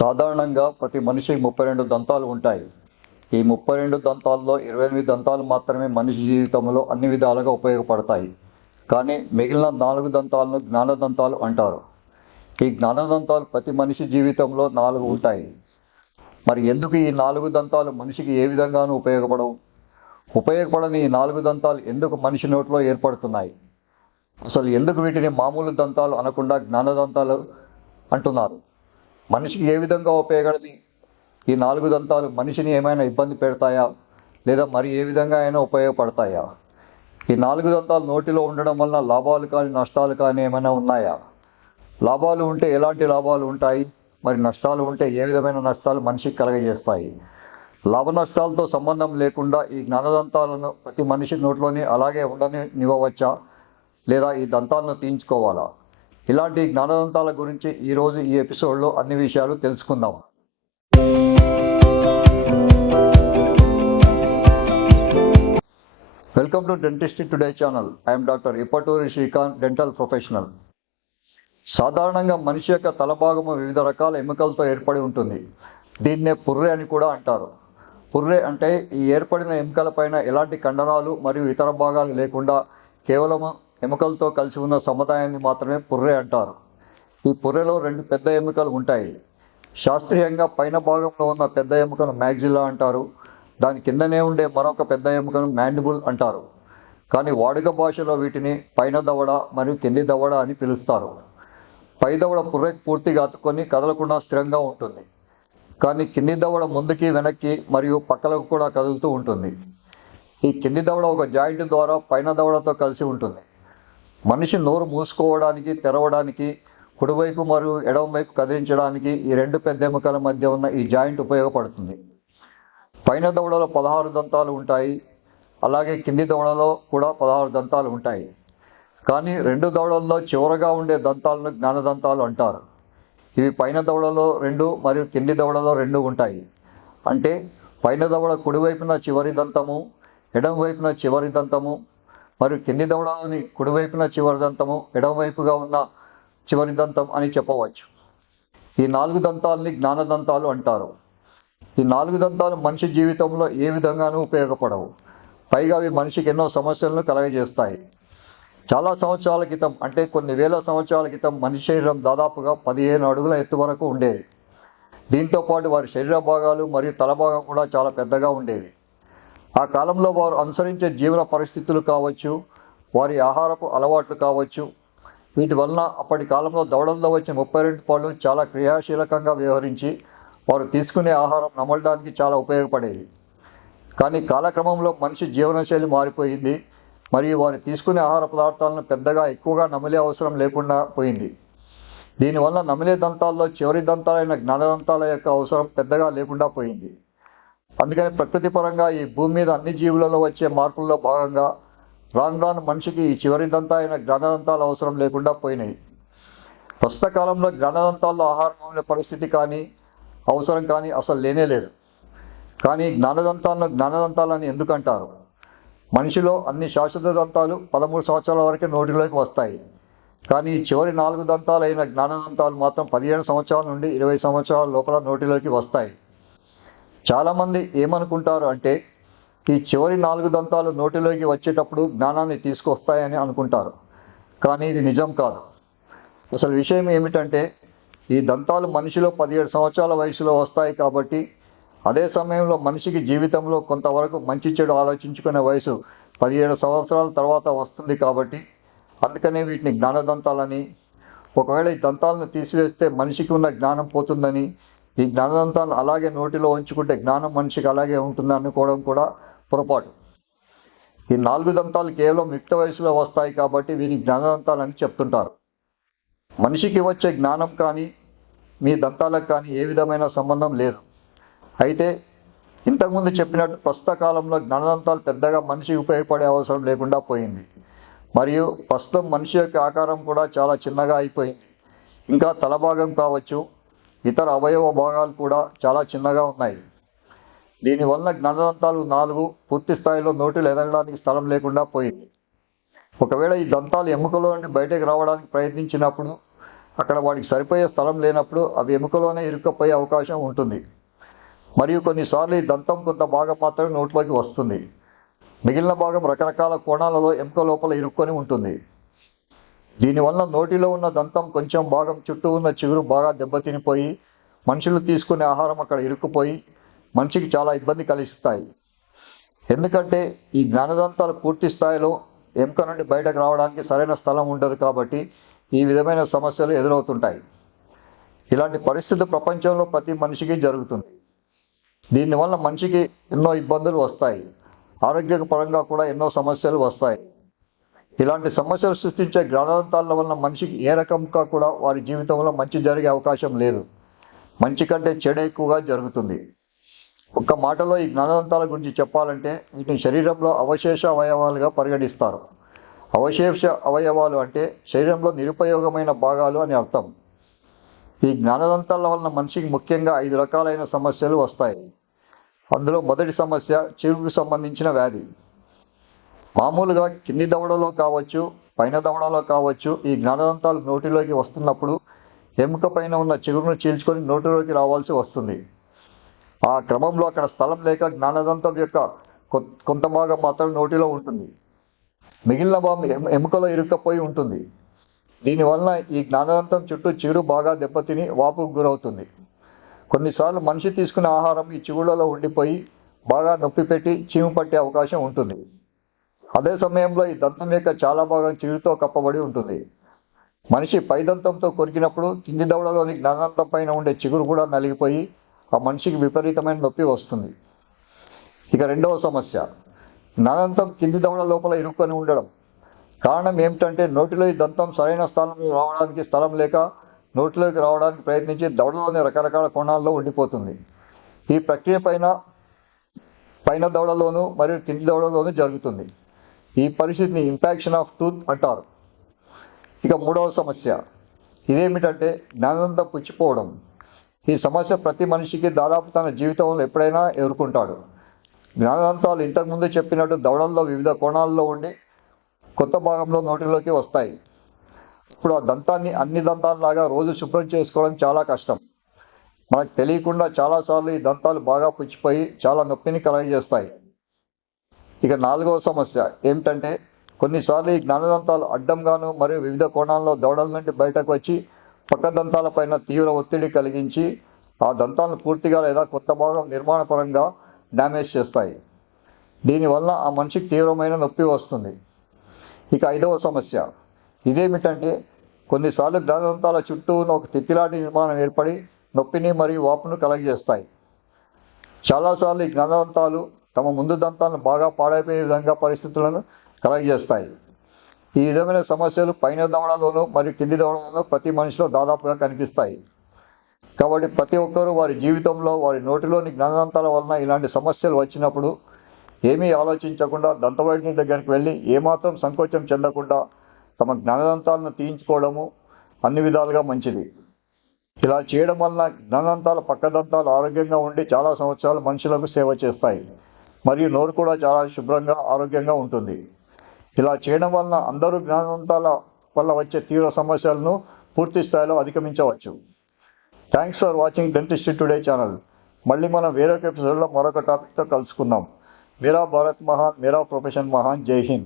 సాధారణంగా ప్రతి మనిషికి 32 దంతాలు ఉంటాయి. ఈ 32 దంతాల్లో 28 దంతాలు మాత్రమే మనిషి జీవితంలో అన్ని విధాలుగా ఉపయోగపడతాయి. కానీ మిగిలిన 4 దంతాలను జ్ఞానదంతాలు అంటారు. ఈ జ్ఞానదంతాలు ప్రతి మనిషి జీవితంలో 4 ఉంటాయి. మరి ఎందుకు ఈ 4 దంతాలు మనిషికి ఏ విధంగానూ ఉపయోగపడవు? ఉపయోగపడని ఈ 4 దంతాలు ఎందుకు మనిషి నోట్లో ఏర్పడుతున్నాయి? అసలు ఎందుకు వీటిని మామూలు దంతాలు అనకుండా జ్ఞానదంతాలు అంటున్నారు? మనిషికి ఏ విధంగా ఉపయోగపడని ఈ 4 దంతాలు మనిషిని ఏమైనా ఇబ్బంది పెడతాయా, లేదా మరి ఏ విధంగా అయినా ఉపయోగపడతాయా? ఈ 4 దంతాలు నోటిలో ఉండడం వలన లాభాలు కానీ నష్టాలు కానీ ఏమైనా ఉన్నాయా? లాభాలు ఉంటే ఎలాంటి లాభాలు ఉంటాయి, మరి నష్టాలు ఉంటే ఏ విధమైన నష్టాలు మనిషికి కలగజేస్తాయి? లాభ నష్టాలతో సంబంధం లేకుండా ఈ జ్ఞానదంతాలను ప్రతి మనిషి నోట్లోని అలాగే ఉండనివ్వవచ్చా, లేదా ఈ దంతాలను తీయించుకోవాలా? ఇలాంటి జ్ఞానదంతాల గురించి ఈరోజు ఈ ఎపిసోడ్లో అన్ని విషయాలు తెలుసుకుందాం. Welcome to dentistry today channel. I'm doctor Ippaturi Srikanth, dental professional. సాధారణంగా మనిషి యొక్క తలభాగము వివిధ రకాల ఎముకలతో ఏర్పడి ఉంటుంది. దీన్నే పుర్రె అని కూడా అంటారు. పుర్రె అంటే ఈ ఏర్పడిన ఎముకలపైన ఎలాంటి కండరాలు మరియు ఇతర భాగాలు లేకుండా కేవలం ఎముకలతో కలిసి ఉన్న సముదాయాన్ని మాత్రమే పుర్రె అంటారు. ఈ పుర్రెలో 2 పెద్ద ఎముకలు ఉంటాయి. శాస్త్రీయంగా పైన భాగంలో ఉన్న పెద్ద ఎముకను మ్యాగ్జిల్లా అంటారు. దాని కిందనే ఉండే మరొక పెద్ద ఎముకను మ్యాండిబుల్ అంటారు. కానీ వాడుక భాషలో వీటిని పైన దవడ మరియు కింది దవడ అని పిలుస్తారు. పై దవడ పుర్రెకి పూర్తిగా అతుక్కొని కదలకుండా స్థిరంగా ఉంటుంది. కానీ కింది దవడ ముందుకి వెనక్కి మరియు పక్కలకు కూడా కదులుతూ ఉంటుంది. ఈ కింది దవడ ఒక జాయింట్ ద్వారా పైన దవడతో కలిసి ఉంటుంది. మనిషి నోరు మూసుకోవడానికి, తెరవడానికి, కుడివైపు మరియు ఎడమవైపు కదిలించడానికి ఈ 2 పెద్ద ఎముకల మధ్య ఉన్న ఈ జాయింట్ ఉపయోగపడుతుంది. పైన దవడలో 16 దంతాలు ఉంటాయి. అలాగే కింది దవడలో కూడా 16 దంతాలు ఉంటాయి. కానీ 2 దవడల్లో చివరగా ఉండే దంతాలను జ్ఞానదంతాలు అంటారు. ఇవి పైన దవడలో 2 మరియు కింది దవడలో 2 ఉంటాయి. అంటే పైన దవడ కుడివైపున చివరి దంతము, ఎడమవైపున చివరి దంతము, మరియు కింది దవడలోని కుడివైపున చివరి దంతము, ఎడమవైపుగా ఉన్న చివరి దంతం అని చెప్పవచ్చు. ఈ 4 దంతాలని జ్ఞానదంతాలు అంటారు. ఈ 4 దంతాలు మనిషి జీవితంలో ఏ విధంగానూ ఉపయోగపడవు. పైగా అవి మనిషికి ఎన్నో సమస్యలను కలగజేస్తాయి. చాలా సంవత్సరాల క్రితం, అంటే కొన్ని వేల సంవత్సరాల క్రితం మనిషి శరీరం దాదాపుగా 15 అడుగుల ఎత్తు వరకు ఉండేది. దీంతో పాటు వారి శరీర భాగాలు మరియు తల భాగం కూడా చాలా పెద్దగా ఉండేవి. ఆ కాలంలో వారు అనుసరించే జీవన పరిస్థితులు కావచ్చు, వారి ఆహారపు అలవాట్లు కావచ్చు, వీటి వలన అప్పటి కాలంలో దవడల్లో వచ్చిన 32 పళ్ళు చాలా క్రియాశీలకంగా వ్యవహరించి వారు తీసుకునే ఆహారం నమలడానికి చాలా ఉపయోగపడేది. కానీ కాలక్రమంలో మనిషి జీవనశైలి మారిపోయింది మరియు వారు తీసుకునే ఆహార పదార్థాలను పెద్దగా ఎక్కువగా నమిలే అవసరం లేకుండా పోయింది. దీనివల్ల నమిలే దంతాల్లో చివరి దంతాలైన జ్ఞానదంతాల యొక్క అవసరం పెద్దగా లేకుండా పోయింది. అందుకని ప్రకృతి పరంగా ఈ భూమి మీద అన్ని జీవులలో వచ్చే మార్పుల్లో భాగంగా రాను మనిషికి ఈ చివరి దంతా అయిన జ్ఞానదంతాలు అవసరం లేకుండా పోయినాయి. ప్రస్తుత కాలంలో జ్ఞానదంతాల్లో ఆహారం నమిలే పరిస్థితి కానీ అవసరం కానీ అసలు లేనే లేదు. కానీ జ్ఞానదంతాలను జ్ఞానదంతాలని ఎందుకు అంటారు? మనిషిలో అన్ని శాశ్వత దంతాలు 13 సంవత్సరాల వరకే నోటిలోకి వస్తాయి. కానీ చివరి 4 దంతాలు అయిన జ్ఞానదంతాలు మాత్రం 15 సంవత్సరాల నుండి 20 సంవత్సరాల లోపల నోటిలోకి వస్తాయి. చాలామంది ఏమనుకుంటారు అంటే ఈ చివరి 4 దంతాలు నోటిలోకి వచ్చేటప్పుడు జ్ఞానాన్ని తీసుకొస్తాయని అనుకుంటారు. కానీ ఇది నిజం కాదు. అసలు విషయం ఏమిటంటే ఈ దంతాలు మనిషిలో 17 సంవత్సరాల వయసులో వస్తాయి కాబట్టి, అదే సమయంలో మనిషికి జీవితంలో కొంతవరకు మంచి చెడు ఆలోచించుకునే వయసు 17 సంవత్సరాల తర్వాత వస్తుంది కాబట్టి అందుకనే వీటిని జ్ఞానదంతాలని, ఒకవేళ ఈ దంతాలను తీసివేస్తే మనిషికి ఉన్న జ్ఞానం పోతుందని, ఈ జ్ఞానదంతాలను అలాగే నోటిలో ఉంచుకుంటే జ్ఞానం మనిషికి అలాగే ఉంటుంది అనుకోవడం కూడా పొరపాటు. ఈ 4 దంతాలు కేవలం యుక్త వయసులో వస్తాయి కాబట్టి వీని జ్ఞానదంతాలని చెప్తుంటారు. మనిషికి వచ్చే జ్ఞానం కానీ మీ దంతాలకు కానీ ఏ విధమైన సంబంధం లేదు. అయితే ఇంతకుముందు చెప్పినట్టు ప్రస్తుత కాలంలో జ్ఞానదంతాలు పెద్దగా మనిషికి ఉపయోగపడే అవసరం లేకుండా పోయింది. మరియు ప్రస్తుతం మనిషి యొక్క ఆకారం కూడా చాలా చిన్నగా అయిపోయింది. ఇంకా తల భాగం కావచ్చు, ఇతర అవయవ భాగాలు కూడా చాలా చిన్నగా ఉన్నాయి. దీనివల్ల జ్ఞానదంతాలు 4 పూర్తి స్థాయిలో నోటిలో ఎదగడానికి స్థలం లేకుండా పోయింది. ఒకవేళ ఈ దంతాలు ఎముకలో నుండి బయటకు రావడానికి ప్రయత్నించినప్పుడు అక్కడ వాటికి సరిపోయే స్థలం లేనప్పుడు అవి ఎముకలోనే ఇరుక్కపోయే అవకాశం ఉంటుంది. మరియు కొన్నిసార్లు ఈ దంతం కొంత భాగం మాత్రమే నోట్లోకి వస్తుంది. మిగిలిన భాగం రకరకాల కోణాలలో ఎముక లోపల ఇరుక్కొని ఉంటుంది. దీనివల్ల నోటిలో ఉన్న దంతం కొంచెం భాగం చుట్టూ ఉన్న చిగురు బాగా దెబ్బతినిపోయి మనుషులు తీసుకునే ఆహారం అక్కడ ఇరుక్కుపోయి మనిషికి చాలా ఇబ్బంది కలిగిస్తాయి. ఎందుకంటే ఈ జ్ఞానదంతాలు పూర్తి స్థాయిలో ఎముక నుండి బయటకు రావడానికి సరైన స్థలం ఉండదు కాబట్టి ఈ విధమైన సమస్యలు ఎదురవుతుంటాయి. ఇలాంటి పరిస్థితి ప్రపంచంలో ప్రతి మనిషికి జరుగుతుంది. దీనివల్ల మనిషికి ఎన్నో ఇబ్బందులు వస్తాయి. ఆరోగ్యపరంగా కూడా ఎన్నో సమస్యలు వస్తాయి. ఇలాంటి సమస్యలు సృష్టించే జ్ఞానదంతాల వల్ల మనిషికి ఏ రకంగా కూడా వారి జీవితంలో మంచి జరిగే అవకాశం లేదు. మంచి కంటే చెడు ఎక్కువగా జరుగుతుంది. ఒక్క మాటలో ఈ జ్ఞానదంతాల గురించి చెప్పాలంటే వీటిని శరీరంలో అవశేష అవయవాలుగా పరిగణిస్తారు. అవశేష అవయవాలు అంటే శరీరంలో నిరుపయోగమైన భాగాలు అని అర్థం. ఈ జ్ఞానదంతాల వలన మనిషికి ముఖ్యంగా 5 రకాలైన సమస్యలు వస్తాయి. అందులో మొదటి సమస్య చిగురుకు సంబంధించిన వ్యాధి. మామూలుగా కింది దవడలో కావచ్చు, పైన దవడలో కావచ్చు, ఈ జ్ఞానదంతాలు నోటిలోకి వస్తున్నప్పుడు ఎముక పైన ఉన్న చిగురును చీల్చుకొని నోటిలోకి రావాల్సి వస్తుంది. ఆ క్రమంలో అక్కడ స్థలం లేక జ్ఞానదంతం యొక్క కొంత భాగం మాత్రం నోటిలో ఉంటుంది. మిగిలిన భాగం ఎముకలో ఇరుక్కపోయి ఉంటుంది. దీనివల్ల ఈ జ్ఞానదంతం చుట్టూ చిగురు బాగా దెబ్బతిని వాపుకు గురవుతుంది. కొన్నిసార్లు మనిషి తీసుకునే ఆహారం ఈ చిగుళ్ళలో ఉండిపోయి బాగా నొప్పి పెట్టి చీము పట్టే అవకాశం ఉంటుంది. అదే సమయంలో ఈ దంతం యొక్క చాలా భాగం చిగురుతో కప్పబడి ఉంటుంది. మనిషి పై దంతంతో కొరికినప్పుడు కింది దవడలోని జ్ఞానదంతం పైన ఉండే చిగురు కూడా నలిగిపోయి ఆ మనిషికి విపరీతమైన నొప్పి వస్తుంది. ఇక రెండవ సమస్య జ్ఞానదంతం కింది దవడ లోపల ఇరుక్కొని ఉండడం. కారణం ఏమిటంటే నోటిలో ఈ దంతం సరైన స్థానంలో రావడానికి స్థలం లేక నోటిలోకి రావడానికి ప్రయత్నించి దవడలోని రకరకాల కోణాల్లో ఉండిపోతుంది. ఈ ప్రక్రియ పైన దవడలోనూ మరియు కింది దవడలోనూ జరుగుతుంది. ఈ పరిస్థితిని ఇంపాక్షన్ ఆఫ్ టూత్ అంటారు. ఇక మూడవ సమస్య ఇదేమిటంటే జ్ఞానదంతం పుచ్చిపోవడం. ఈ సమస్య ప్రతి మనిషికి దాదాపు తన జీవితంలో ఎప్పుడైనా ఎదుర్కొంటాడు. జ్ఞానదంతాలు ఇంతకుముందు చెప్పినట్టు దవడల్లో వివిధ కోణాల్లో ఉండి కొత్త భాగంలో నోటిలోకి వస్తాయి. ఇప్పుడు ఆ దంతాన్ని అన్ని దంతాలలాగా రోజు శుభ్రం చేసుకోవడం చాలా కష్టం. మనకు తెలియకుండా చాలాసార్లు ఈ దంతాలు బాగా పుచ్చిపోయి చాలా నొప్పిని కలుగజేస్తాయి. ఇక నాలుగవ సమస్య ఏమిటంటే కొన్నిసార్లు ఈ జ్ఞానదంతాలు అడ్డంగాను మరియు వివిధ కోణాల్లో దవడల నుండి బయటకు వచ్చి పక్క దంతాలపైన తీవ్ర ఒత్తిడి కలిగించి ఆ దంతాలను పూర్తిగా లేదా కొత్త భాగం నిర్మాణపరంగా డ్యామేజ్ చేస్తాయి. దీనివల్ల ఆ మనిషికి తీవ్రమైన నొప్పి వస్తుంది. ఇక ఐదవ సమస్య ఇదేమిటంటే కొన్నిసార్లు జ్ఞానదంతాల చుట్టూ ఉన్న ఒక తిత్తిలాంటి నిర్మాణం ఏర్పడి నొప్పిని మరియు వాపును కలుగజేస్తాయి. చాలాసార్లు ఈ జ్ఞానదంతాలు తమ ముందు దంతాలను బాగా పాడైపోయే విధంగా పరిస్థితులను కలుగజేస్తాయి. ఈ విధమైన సమస్యలు పైన దవడలోనూ మరియు కింది దవడలోనూ ప్రతి మనిషిలో దాదాపుగా కనిపిస్తాయి. కాబట్టి ప్రతి ఒక్కరూ వారి జీవితంలో వారి నోటిలోని జ్ఞానదంతాల వలన ఇలాంటి సమస్యలు వచ్చినప్పుడు ఏమీ ఆలోచించకుండా దంతవైద్యుని దగ్గరికి వెళ్ళి ఏమాత్రం సంకోచం చెందకుండా తమ జ్ఞానదంతాలను తీయించుకోవడము అన్ని విధాలుగా మంచిది. ఇలా చేయడం వలన జ్ఞానదంతాల పక్క దంతాలు ఆరోగ్యంగా ఉండి చాలా సంవత్సరాలు మనుషులకు సేవ చేస్తాయి మరియు నోరు కూడా చాలా శుభ్రంగా ఆరోగ్యంగా ఉంటుంది. ఇలా చేయడం వలన అందరూ జ్ఞానదంతాల వల్ల వచ్చే తీవ్ర సమస్యలను పూర్తి స్థాయిలో అధిగమించవచ్చు. Thanks for watching dentistry today channel. మళ్ళీ మనం వేరొక ఎపిసోడ్లో మరొక టాపిక్తో కలుసుకుందాం. मेरा भारत महान, मेरा प्रोफेशन महान. जय हिंद.